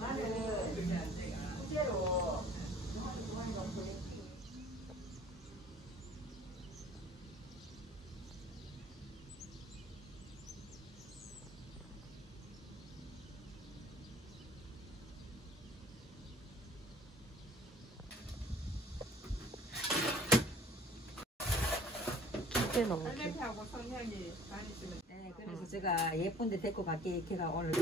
나는 실제로 주머니가 보냈지. 할매하고 성향이 다니시면. 네, 그래서 제가 예쁜데 데리고 갈게. 걔가 오늘.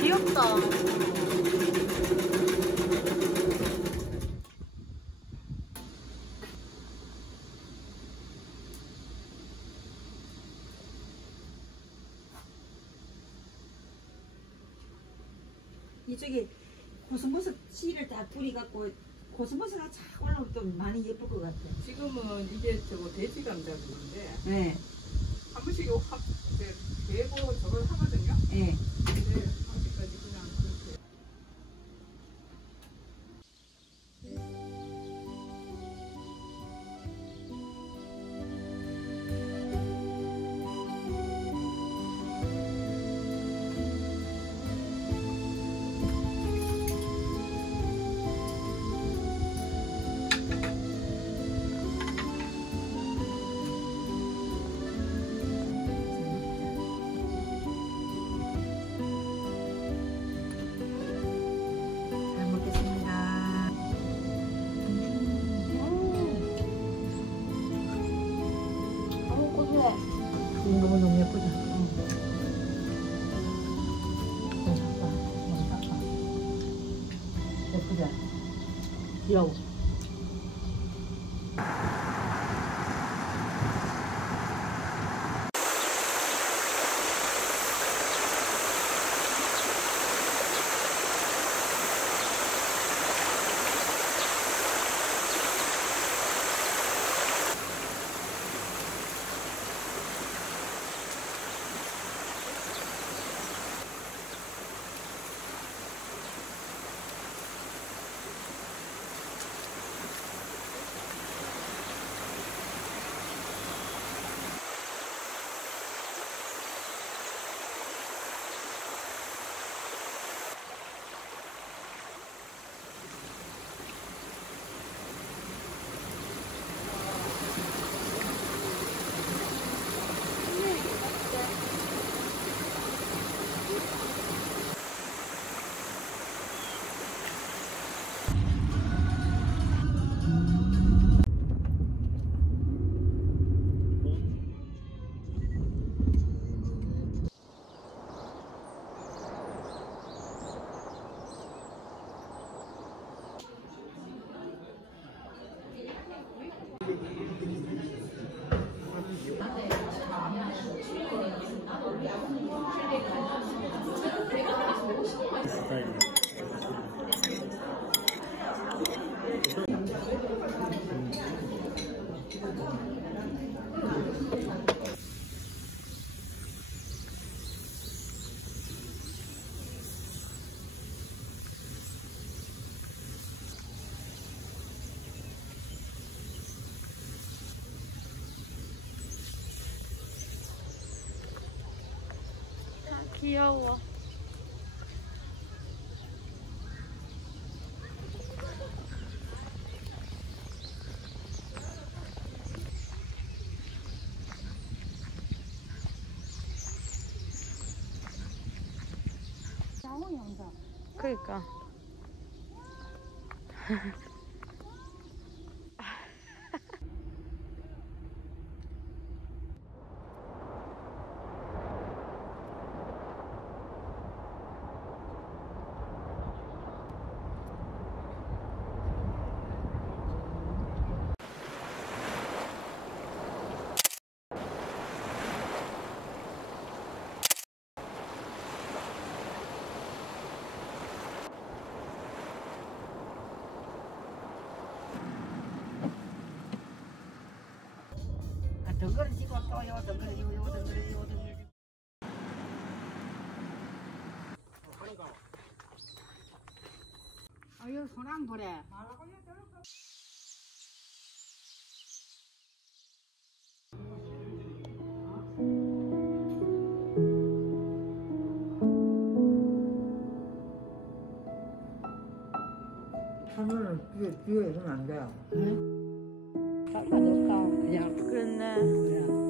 귀엽다. 이쪽에 고스모스 씨를 다 뿌리갖고 고스모스가 착 올라오면 좀 많이 예쁠 것 같아. 지금은 이게 저거 돼지 감자인데 네. 한 번씩 요 확 대고 저걸 하거든요. 네. 근데 아직까지 그냥 그렇게. 잘 먹겠습니다. 너무 고소해. 너무 예쁘다. 예쁘다. 귀여워. 귀여워. 야옹이 온다. 그러니까. 덩그러지고 또요 덩그러지고 요 덩그러지고 덩그러지고. 아유 손안 보래. 하면은 뒤에 있으면 안 돼요. 깎아줬다. 그냥 그랬네. 그냥.